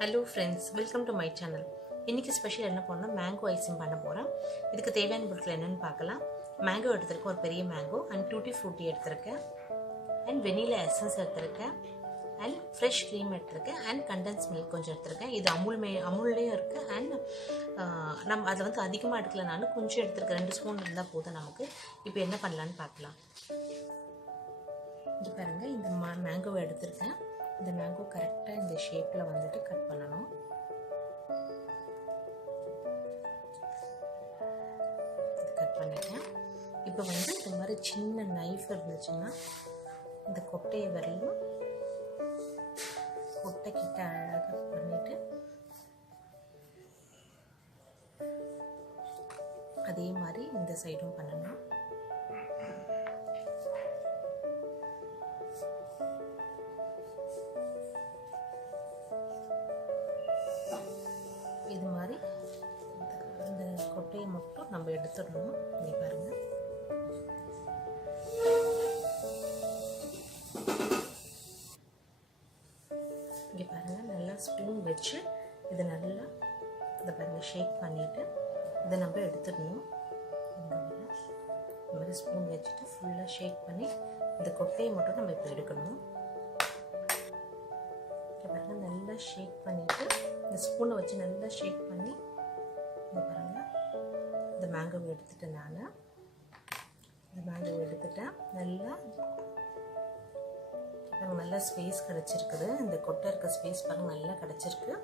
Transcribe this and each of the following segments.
Hello friends, welcome to my channel. இன்னைக்கு special என்ன பண்ணோம், மேங்கோ ஐசிங் பண்ண போகிறோம். இதுக்கு தேவையான பொருட்கள் என்னென்னு பார்க்கலாம். மேங்கோ எடுத்துருக்கேன், ஒரு பெரிய மேங்கோ, அண்ட் டூட்டி ஃப்ரூட்டி எடுத்துருக்கேன், அண்ட் வெனிலா எசன்ஸ் எடுத்துருக்கேன், அண்ட் ஃப்ரெஷ் க்ரீம் எடுத்துருக்கேன், அண்ட் கண்டென்ஸ் மில்க் கொஞ்சம் எடுத்துருக்கேன். இது அமுல்லேயும் இருக்குது. அண்ட் நம்ம அதை வந்து அதிகமாக எடுக்கல, நான் கொஞ்சம் எடுத்துருக்கேன், 2 ஸ்பூன் இருந்தால் போதும் நமக்கு. இப்போ என்ன பண்ணலான்னு பார்க்கலாம். இது பாருங்கள், இந்த மேங்கோவை எடுத்துருக்கேன். இந்த மேங்கோ கரெக்டாக இந்த ஷேப்பில் வந்துட்டு கட் பண்ணணும். கட் பண்ணிட்டேன். இப்போ வந்து இந்த மாதிரி சின்ன நைஃப் இருந்துச்சுன்னா இந்த கொட்டையை வரையும் கொட்டை கிட்ட அழகாக பண்ணிட்டு அதே மாதிரி இந்த சைடும் பண்ணணும். இது மாதிரி இந்த கொட்டையை மட்டும் நம்ம எடுத்துடணும். இங்கே பாருங்க, இங்கே பாருங்க, நல்லா ஸ்பூன் வச்சு இதை நல்லா இதை பாருங்க ஷேக் பண்ணிட்டு இதை நம்ம எடுத்துடணும். இந்த மாதிரி ஸ்பூன் வச்சுட்டு ஃபுல்லாக ஷேக் பண்ணி இந்த கொட்டையை மட்டும் நம்ம இப்போ எடுக்கணும். நல்லா ஷேக் பண்ணிவிட்டு இந்த ஸ்பூனை வச்சு நல்லா ஷேக் பண்ணி இந்த பாருங்கள், இந்த மேங்கோவை எடுத்துட்டேன். நான் இந்த மேங்கோவை எடுத்துட்டேன். நல்லா ஸ்பேஸ் கிடச்சிருக்குது. இந்த கொட்டை இருக்க ஸ்பேஸ் பாருங்கள், நல்லா கிடச்சிருக்கு.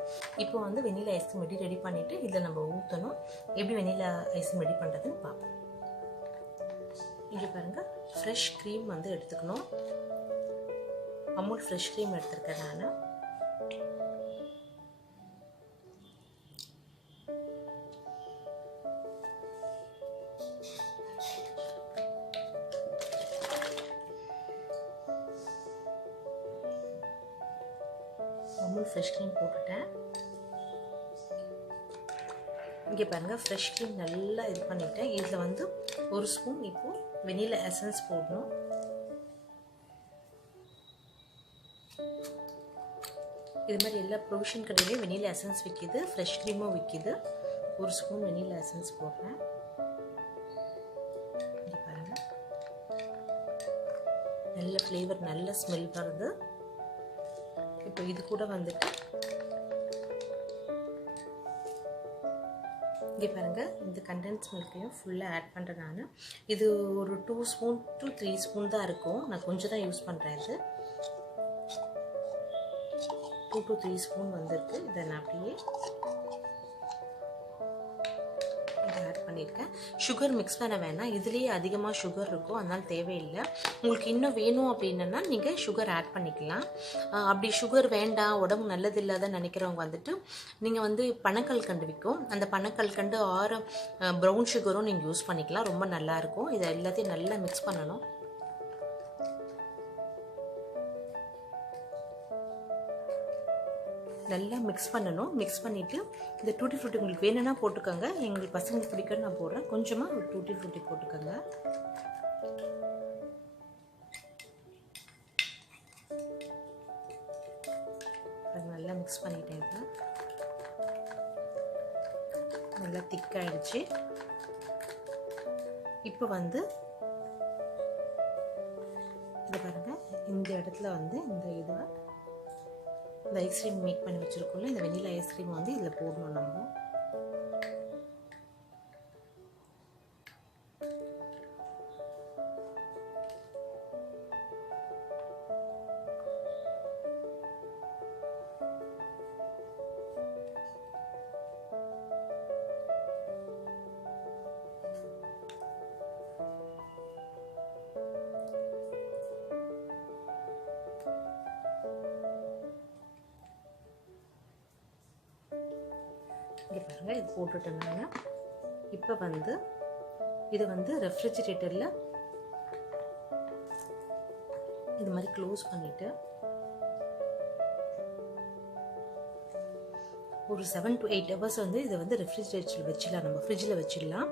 இப்போ வந்து வெனிலா ஐஸ்கிரீம் ரெடி பண்ணிவிட்டு இதில் நம்ம ஊற்றணும். எப்படி வெனிலா ஐஸ்கிரீம் ரெடி பண்ணுறதுன்னு பார்ப்போம். இங்கே பாருங்கள், ஃப்ரெஷ் க்ரீம் வந்து எடுத்துக்கணும். அமுல் ஃப்ரெஷ் க்ரீம் எடுத்துருக்கேன் நான். அமுல் ஃப்ரெஷ் க்ரீம் போட்டுட்டேன். இங்கே பாருங்கள், ஃப்ரெஷ் க்ரீம் நல்லா இது பண்ணிவிட்டேன். இதில் வந்து 1 ஸ்பூன் இப்போது வெனிலா எசன்ஸ் போடணும். இது மாதிரி எல்லா ப்ரொவிஷன் கடையிலையும் வெனிலா எசன்ஸ் விற்கிது, ஃப்ரெஷ் க்ரீமும் விற்கிது. 1 ஸ்பூன் வெனிலா எசன்ஸ் போடுறேன். இங்கே பாருங்கள், நல்ல ஃப்ளேவர், நல்ல ஸ்மெல் வருது. இப்போ இது கூட வந்துட்டு இங்கே பாருங்கள், இந்த கண்டென்ஸ் மில்க்கையும் ஃபுல்லாக ஆட் பண்ணுறேன் நான். இது ஒரு 2 ஸ்பூன் to 3 ஸ்பூன் தான் இருக்கும். நான் கொஞ்சம் தான் யூஸ் பண்ணுறேன். இது 2 to 3 ஸ்பூன் வந்திருக்கு. இதை நான் அப்படியே இதை ஆட் பண்ணியிருக்கேன். சுகர் மிக்ஸ் பண்ண வேணாம், இதுலேயே அதிகமாக சுகர் இருக்கும், அதனால் தேவையில்லை. உங்களுக்கு இன்னும் வேணும் அப்படின்னா நீங்கள் சுகர் ஆட் பண்ணிக்கலாம். அப்படி சுகர் வேண்டாம், உடம்பு நல்லது இல்லாத நினைக்கிறவங்க வந்துட்டு நீங்கள் வந்து பனக்கல்கண்டு விற்கும், அந்த பனக்கல்கண்டு ஆர் ப்ரௌன் சுகரும் நீங்கள் யூஸ் பண்ணிக்கலாம். ரொம்ப நல்லாயிருக்கும். இதை எல்லாத்தையும் நல்லா மிக்ஸ் பண்ணணும். நல்லா மிக்ஸ் பண்ணணும். மிக்ஸ் பண்ணிவிட்டு இந்த டூட்டி ஃப்ரூட்டி உங்களுக்கு வேணும்னா போட்டுக்கோங்க. எங்களுக்கு பசங்களுக்கு பிடிக்கன்னு நான் போடுறேன். கொஞ்சமாக ஒரு டூட்டி ஃப்ரூட்டி போட்டுக்கோங்க. நல்லா மிக்ஸ் பண்ணிட்டேன். இது நல்லா திக்காயிடுச்சு. இப்போ வந்து இதை பாருங்கள், இந்த இடத்துல வந்து இந்த ஐஸ்கிரீம் மேக் பண்ணி வச்சுருக்கோம்ல, இந்த வெனிலா ஐஸ்கிரீம் வந்து இதில் போடணும் நம்ம. இங்கே பாருங்கள், இது போட்டுட்டேன் நான். இப்போ வந்து இதை வந்து ரெஃப்ரிஜிரேட்டரில் இது மாதிரி க்ளோஸ் பண்ணிவிட்டு ஒரு 7 to 8 ஹவர்ஸ் வந்து இதை வந்து ரெஃப்ரிஜிரேட்டரில் வச்சிடலாம். நம்ம ஃப்ரிட்ஜில் வச்சிடலாம்.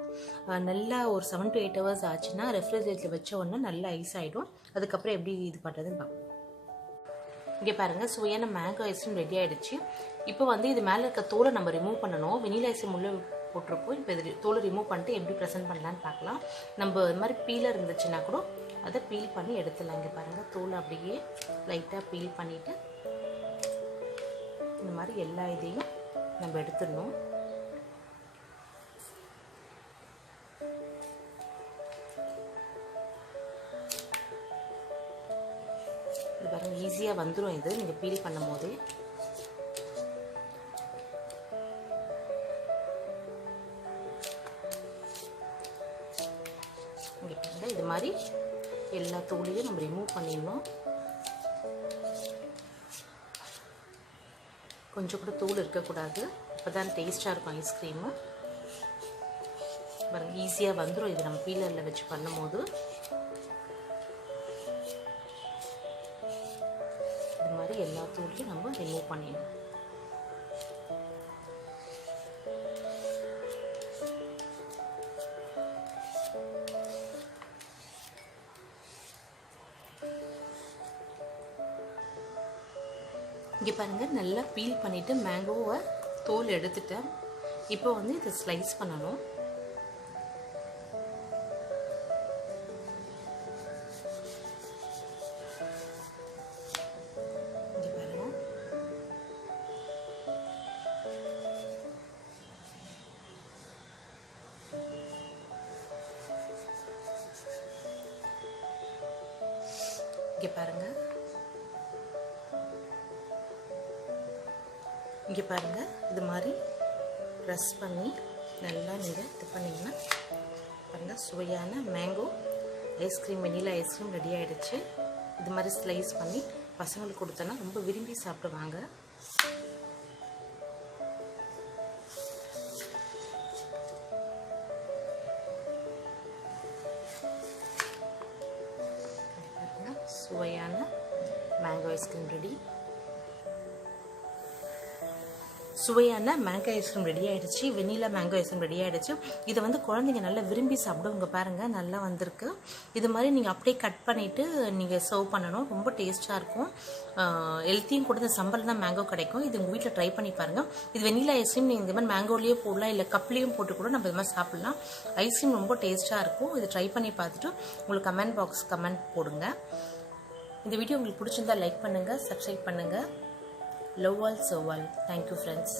நல்லா ஒரு 7 to 8 ஹவர்ஸ் ஆச்சுன்னா ரெஃப்ரிஜிரேட்டரில் வச்ச உடனே நல்லா ஐஸ் ஆகிடும். அதுக்கப்புறம் எப்படி இது பண்ணுறதுன்னு பார்ப்போம். இங்கே பாருங்கள் சுவையான மேங்கோ ஐஸ்கிரீம் ரெடி ஆகிடுச்சு. இப்போ வந்து இது மேலே இருக்க தோலை நம்ம ரிமூவ் பண்ணணும். வெனிலா ஐஸ்கிரீம் உள்ளே போட்டிருப்போம். இப்போ இது தோலை ரிமூவ் பண்ணிட்டு எப்படி ப்ரெசென்ட் பண்ணலான்னு பார்க்கலாம். நம்ம இது மாதிரி பீலர் இருந்துச்சுன்னா கூட அதை பீல் பண்ணி எடுத்துடலாம். இங்கே பாருங்கள் தோலை அப்படியே லைட்டாக பீல் பண்ணிவிட்டு இந்த மாதிரி எல்லா இதையும் நம்ம எடுத்துடணும். இது பாருங்கள் ஈஸியாக வந்துடும். இது நீங்கள் பீல் பண்ணும் போதே இங்கே பாருங்கள் இது மாதிரி எல்லா தோலையும் நம்ம ரிமூவ் பண்ணிடணும். கொஞ்சம் கூட தூள் இருக்கக்கூடாது. அப்போ தான் டேஸ்ட்டாக இருக்கும் ஐஸ்கிரீமு. பாருங்கள் ஈஸியாக வந்துடும் இது நம்ம பீலரில் வச்சு பண்ணும் போது. இது மாதிரி எல்லா தூளையும் நம்ம ரிமூவ் பண்ணிடணும். இங்கே பாருங்கள் நல்லா பீல் பண்ணிவிட்டு மேங்கோவை தோல் எடுத்துட்டேன். இப்போ வந்து இதை ஸ்லைஸ் பண்ணணும். இங்கே பாருங்கள் இங்கே பாருங்கள் இங்கே பாருங்கள் இது மாதிரி ப்ரெஸ் பண்ணி நல்லா நீங்கள் இது பண்ணிங்கன்னா பாருங்கள் சுவையான mango ice cream vanilla ice cream ready ஆகிடுச்சு. இது மாதிரி ஸ்லைஸ் பண்ணி பசங்களுக்கு கொடுத்தோன்னா ரொம்ப விரும்பி சாப்பிடுவாங்க. சுவையான மேங்கோ ஐஸ்கிரீம் ரெடி. சுவையான மேங்கோ ஐஸ்கிரீம் ரெடி ஆகிடுச்சு. வெனிலா மேங்கோ ஐஸ்கிரீம் ரெடி ஆகிடுச்சு. இதை வந்து குழந்தைங்க நல்லா விரும்பி சாப்பிடுவாங்க. பாருங்கள் நல்லா வந்திருக்கு. இது மாதிரி நீங்கள் அப்படியே கட் பண்ணிவிட்டு நீங்கள் சர்வ் பண்ணணும். ரொம்ப டேஸ்ட்டாக இருக்கும். ஹெல்த்தியும் கூட. இந்த சம்பல் தான் மேங்கோ கிடைக்கும். இது உங்கள் வீட்டில் ட்ரை பண்ணி பாருங்கள். இது வெனிலா ஐஸ்கிரீம் நீங்கள் இந்த மாதிரி மேங்கோலேயே போடலாம், இல்லை கப்லேயும் போட்டு கூட நம்ம இது மாதிரி சாப்பிட்லாம். ஐஸ்கிரீம் ரொம்ப டேஸ்ட்டாக இருக்கும். இது ட்ரை பண்ணி பார்த்துட்டு உங்களுக்கு கமெண்ட் பாக்ஸ் கமெண்ட் போடுங்க. இந்த வீடியோ உங்களுக்கு பிடிச்சிருந்தா லைக் பண்ணுங்கள், சப்ஸ்கிரைப் பண்ணுங்கள். Love all, serve all. Thank you, friends.